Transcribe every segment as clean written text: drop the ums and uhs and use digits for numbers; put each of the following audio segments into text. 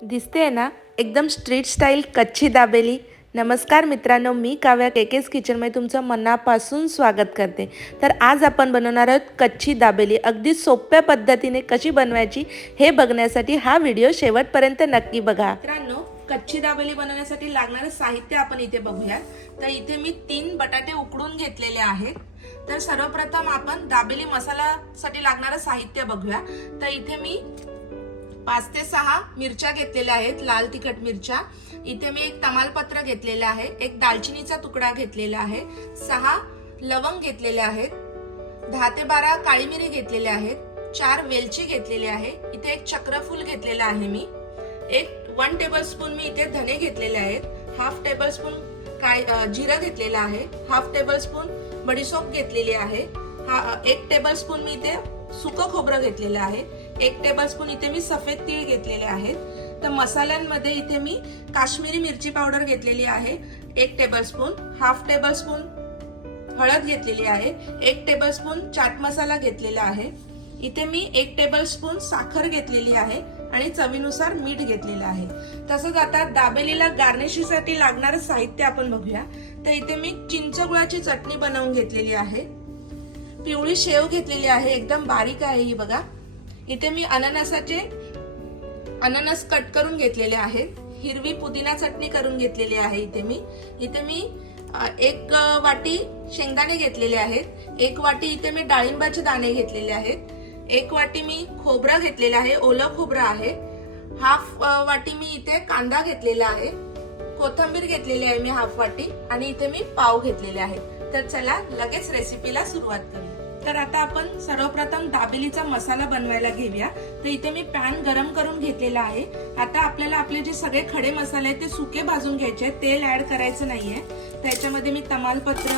दिसते ना एकदम स्ट्रीट स्टाईल कच्ची दाबेली। नमस्कार मित्रांनो, मी काव्या केकेस किचनमध्ये तुमचं मनापासून स्वागत करते। तर आज आपण बनवणार आहोत कच्ची दाबेली। अगदी सोप्या पद्धतीने कशी बनवायची हे बघण्यासाठी हा व्हिडिओ शेवटपर्यंत नक्की बघा। मित्रांनो, कच्ची दाबेली बनवण्यासाठी लागणारे साहित्य आपण इथे बघूया। तर इथे मी 3 बटाटे उकडून घेतलेले आहेत। तर सर्वप्रथम आपण दाबेली मसाल्यासाठी लागणारे साहित्य बघूया। तर इथे मी 5 ते 6 मिरच्या घेतलेल्या आहेत, लाल तिखट मिरच्या। इथे मी एक तमालपत्र घेतलेले आहे, एक दालचिनीचा तुकडा घेतलेला आहे, 6 लवंग घेतलेले आहेत, 10 ते 12 काळी मिरी घेतलेल्या आहेत, 4 वेलची घेतलेली आहे, इथे एक चक्रफूल घेतलेला आहे मी, 1 टेबलस्पून मी इथे धने घेतलेले आहेत, हाफ टेबलस्पून जिरं घेतलेलं आहे, हाफ टेबलस्पून बडीशोप घेतलेली आहे, 1 टेबलस्पून मी इथे सुकं खोबरं घेतलेलं आहे, 1 टेबलस्पून इथे मी सफेद तीळ घेतलेले आहेत। तर मसाल्यांमध्ये इथे मी काश्मीरी मिरची पावडर घेतलेली आहे, 1 टेबलस्पून, हाफ टेबलस्पून हळद घेतलेली आहे, 1 टेबलस्पून चाट मसाला घेतलेला आहे, इथे मी 1 टेबलस्पून साखर घेतलेली आहे आणि चवीनुसार मीठ घेतलेलं आहे। तसंच आता दाबेलीला गार्निशिंगसाठी लागणारं साहित्य आपण बघूया। तर इथे मी चिंचगुळाची चटणी बनवून घेतलेली आहे, पिवळी शेव घेतलेली आहे, एकदम बारीक आहे ही बघा। इथे मी अननस कट करून घेतलेले आहेत, हिरवी पुदिना चटणी करून घेतलेली आहे। इथे मी 1 वाटी शेंगदाणे घेतलेले आहेत, 1 वाटी इथे मी डाळिंबाचे दाणे घेतलेले आहेत, 1 वाटी मी खोबरं घेतलेलं आहे, ओलं खोबरं आहे, हाफ वाटी मी इथे कांदा घेतलेला आहे, कोथिंबीर घेतलेली आहे मी हाफ वाटी, आणि इथे मी पाव घेतलेले आहेत। तर चला लगेच रेसिपीला सुरुवात करूया। तर आता आपण सर्वप्रथम दाबेलीचा मसाला बनवायला घेऊया। तर इथे मी पॅन गरम करून घेतलेला आहे। आता आपल्याला आपले जे सगळे खडे मसाले आहेत ते सुके भाजून घ्यायचे आहेत, तेल ऍड करायचं नाहीये। त्याच्यामध्ये मी तमालपत्र,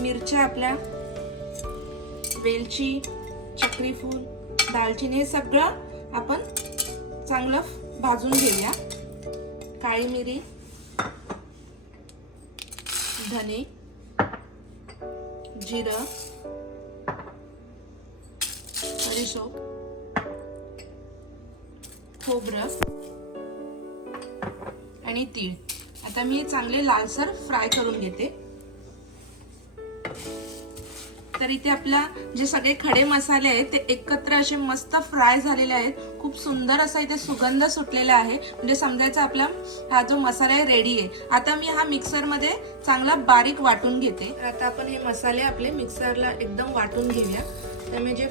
मिरच्या आपल्या, वेलची, चक्रीफूल, दालचिनी हे सगळं आपण चांगलं भाजून घेऊया। काळी मिरी, धने, जिरं, बडीशोप, खोबरं आणि तीळ आता मी चांगले लालसर फ्राय करून घेते। तर इथे आपला जे सगळे खडे मसाले आहेत ते एकत्र असे मस्त फ्राय झालेले आहेत, खूप सुंदर असा इथे सुगंध सुटलेला आहे, म्हणजे समजायचं आपला हा जो मसाला आहे रेडी आहे। आता मी हा मिक्सर मध्ये चांगला बारीक वाटून घेते। आता आपण हे मसाले आपले मिक्सरला एकदम वाटून घेऊया। तर मी जे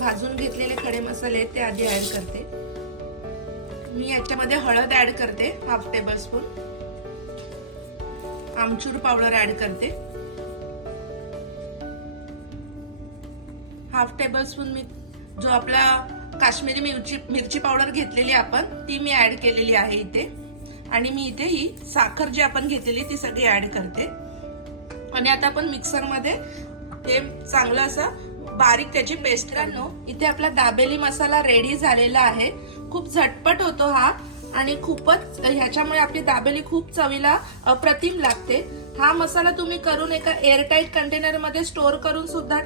भाजून घेतलेले खडे मसाले आहेत ते आधी ऍड करते। मी याच्यामध्ये हळद ऍड करते, हाफ टेबलस्पून, आमचूर पावडर ऍड करते, हाफ टेबलस्पून मी जो आपला काश्मीरी मिरची पावडर घेतलेली आपण ती मी ऍड केलेली आहे इथे, आणि मी इथे ही साखर जी आपण घेतलेली ती सगळी ऍड करते। आणि आता आपण मिक्सर मध्ये हे चांगलं असं बारीक त्याची पेस्ट करतो। इथे आपला दाबेली मसाला रेडी झालेला आहे, खूप झटपट होतो हा, आणि खूपच ह्याच्यामुळे आपली दाबेली खूप चवीला अप्रतिम लागते। हा मसाला तुम्ही करून एका एअरटाईट कंटेनर मध्ये स्टोर करून सुद्धा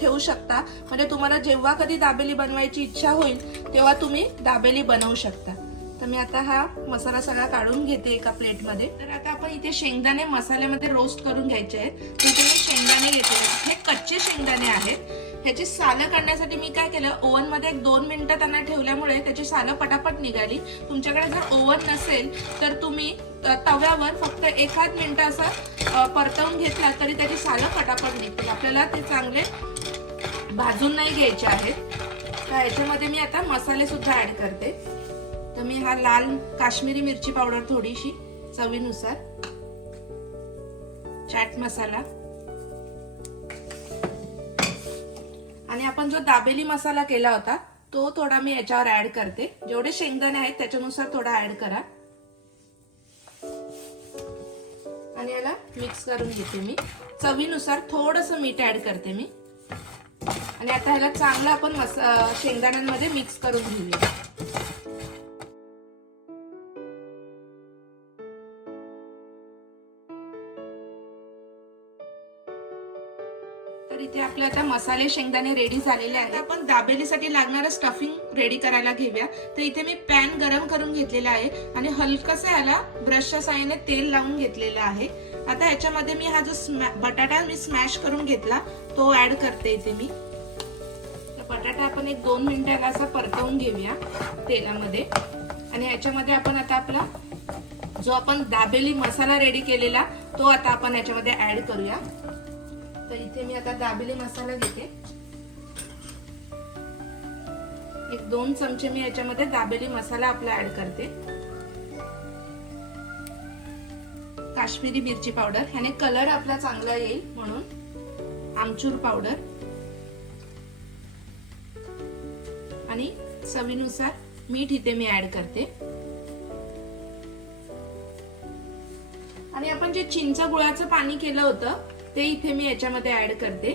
ठेवू शकता, म्हणजे तुम्हाला जेव्हा कधी दाबेली बनवायची इच्छा होईल तेव्हा तुम्ही दाबेली बनवू शकता। तर मी आता हा मसाला सगळा काढून घेते एका प्लेट मध्ये। तर आता आपण इथे शेंगदाणे मसाल्यामध्ये रोस्ट करून घ्यायचे आहेत। तिथे मी शेंगदाणे घेतले, हे कच्चे शेंगदाणे आहेत। ह्याची सालं काढण्यासाठी मी काय केलं, ओव्हन मध्ये 1-2 मिनिटं त्यांना ठेवल्यामुळे त्याची सालं पटापट निघाली। तुमच्याकडे जर ओव्हन नसेल तर तुम्ही तव्यावर फक्त 1-8 मिनिटं असं परतवून घेतला तरी त्याची सालं पटापट निघतील। आपल्याला ते चांगले भाजून नाही घ्यायचे आहेत। तर ह्याच्यामध्ये मी आता मसाले सुद्धा ऍड करते। तर मी हा लाल काश्मीरी मिरची पावडर थोडीशी चवीनुसार, चाट मसाला, आणि आपण जो दाबेली मसाला केला होता तो थोडा मी याच्यावर ऍड करते। जेवढे शेंगदाणे आहेत त्याच्यानुसार थोडा ऍड करा, आणि याला मिक्स करून घेते मी। चवीनुसार थोडंसं मीठ ऍड करते मी, आणि आता ह्याला चांगलं आपण शेंगदाण्यांमध्ये मिक्स करून घेऊया। तर इथे आपले आता मसाले शेंगदाणे रेडी झालेले आहेत. आपण दाबेलीसाठी लागणारं स्टफिंग रेडी करायला घेऊया. तर इथे मी पॅन गरम करून घेतलेला आहे आणि हलकसं याला ब्रशच्या साहाय्याने तेल लावून घेतलेलं आहे. आता याच्यामध्ये मी हा जो बटाटा मी स्मॅश करून घेतला तो ऍड करते इथे मी. बटाटा आपण 1-2 मिनिटाला असा परतवून घेऊया तेलामध्ये. आणि याच्यामध्ये आपण आता आपला जो आपण दाबेली मसाला रेडी केलेला तो आता आपण याच्यामध्ये ऍड करूया. तर इथे मी आता दाबेली मसाला घेते. 1-2 चमचे मी याच्यामध्ये दाबेली मसाला आपला ऍड करते. काश्मीरी मिरची पावडर, ह्याने कलर आपला चांगला येईल म्हणून. आमचूर पावडर आणि चवीनुसार मीठ इथे मी ऍड करते. आणि आपण जे चिंच गुळाचं पाणी केलं होतं ते इथे मी याच्यामध्ये ऍड करते.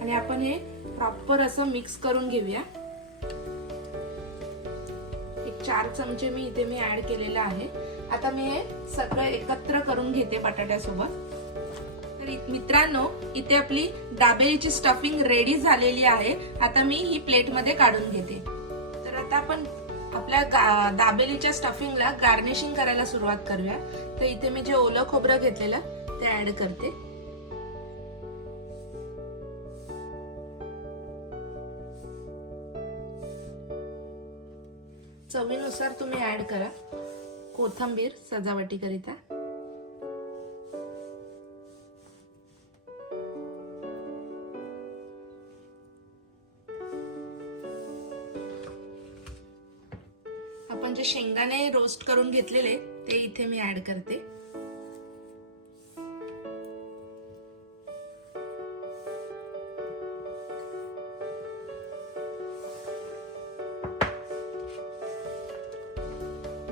आणि आपण हे प्रॉपर असं मिक्स करून घेऊया. 4 चमचे मी इथे ऍड केलेलं आहे. आता मी हे सगळं एकत्र करून घेते बटाट्यासोबत. तर मित्रांनो, इथे आपली दाबेलीची स्टफिंग रेडी झालेली आहे. आता मी ही प्लेट मध्ये काढून घेते. तर आता आपण आपल्या दाबेलीच्या स्टफिंगला गार्निशिंग करायला सुरुवात करूया. तर इथे मी जे ओलं खोबरं घेतलेलं ते ऍड करते. चवीनुसार तुम्ही ऍड करा. कोथिंबीर सजावटीकरिता. आपण जे शेंगदाणे रोस्ट करून घेतलेले ते इथे मी ऍड करते.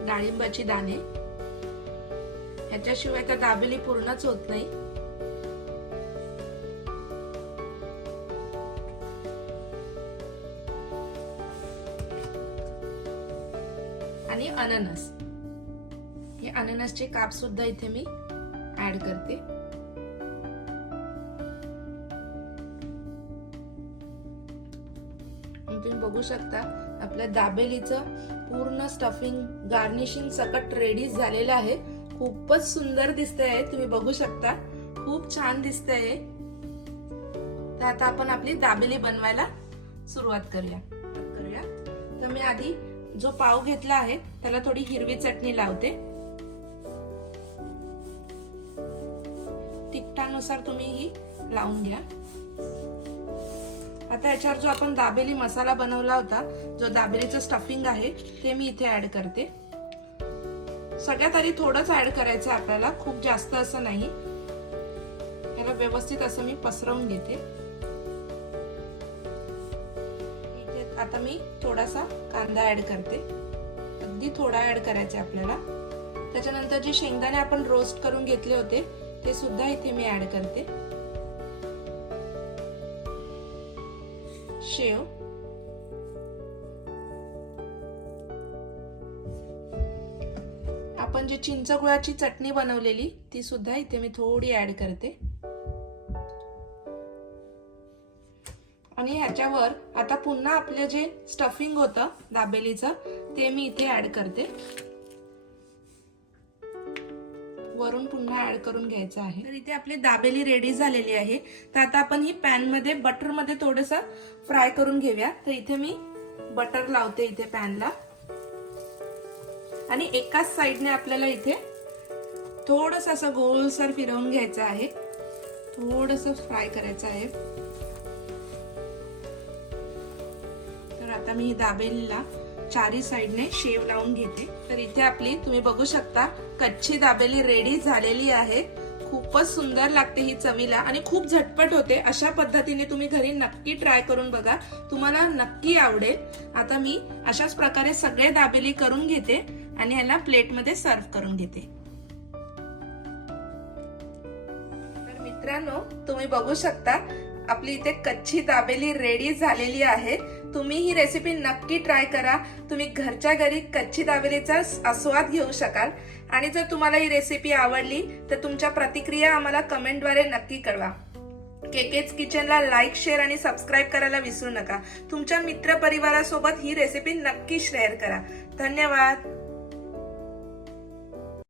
डाळिंबाची दाणे, ह्याच्याशिवाय तर दाबेली पूर्णच होत नाही. आणि अननस, हे अननसचे काप सुद्धा इथे मी ऍड करते. तुम्ही बघू शकता आपल्या दाबेलीचं पूर्ण स्टफिंग गार्निशिंग सकट रेडी झालेलं आहे. खूपच सुंदर दिसतंय. तुम्ही बघू शकता खूप छान दिसतंय. तर आता आपण आपली दाबेली बनवायला सुरुवात करूया. तर मी आधी जो पाव घेतला आहे त्याला थोडी हिरवी चटणी लावते. तिखटानुसार तुम्ही ही लावून घ्या. आता याच्यावर जो आपण दाबेली मसाला बनवला होता, जो दाबेलीचं स्टफिंग आहे ते मी इथे ऍड करते. सगळ्यात आधी थोडंच ऍड करायचं आपल्याला, खूप जास्त असं नाही. याला व्यवस्थित असं मी पसरवून घेते. इथे आता मी थोडासा कांदा ऍड करते. अगदी थोडा ऍड करायचा आपल्याला. त्याच्यानंतर जे शेंगदाणे आपण रोस्ट करून घेतले होते ते सुद्धा इथे मी ऍड करते. शेव, आपण जे चिंच गुळाची चटणी बनवलेली ती सुद्धा इथे मी थोडी ऍड करते. आणि ह्याच्यावर आता पुन्हा आपले जे स्टफिंग होतं दाबेलीचं ते मी इथे ऍड करते. वरून पुन्हा ऍड करून घ्यायचं आहे. तर इथे आपली दाबेली रेडी झालेली आहे. तर आता आपण ही पॅन मध्ये बटर मध्ये थोडंसं फ्राय करून घेऊया. तर इथे मी बटर लावते इथे पॅनला. आणि एकाच साइडने आपल्याला इथे थोडंसं असं गोलसर फिरवून घ्यायचं आहे. थोडंसं फ्राय करायचं आहे. तर आता मी दाबेलीला चारी साइडने शेव लावून घेते. तर इथे आपली तुम्ही बघू शकता कच्ची दाबेली रेडी झालेली आहे. खूपच सुंदर लागते ही चवीला आणि खूप झटपट होते. अशा पद्धतीने तुम्ही घरी नक्की ट्राय करून बघा, तुम्हाला नक्की आवडेल. आता मी अशाच प्रकारे सगळे दाबेली करून घेते आणि ह्याला प्लेटमध्ये सर्व करून घेते. तर मित्रांनो, तुम्ही बघू शकता आपली इथे कच्ची दाबेली रेडी झालेली आहे। तुम्ही ही रेसिपी नक्की ट्राय करा। तुम्ही घरच्या घरी कच्ची दाबेलीचा आस्वाद घेऊ शकाल। आणि जर तुम्हाला ही रेसिपी आवडली तर तुमच्या प्रतिक्रिया आम्हाला कमेंटद्वारे नक्की कळवा। केकेज किचनला लाईक, शेअर आणि सबस्क्राईब करायला विसरू नका। तुमच्या मित्र परिवारासोबत ही रेसिपी नक्की शेअर करा। धन्यवाद।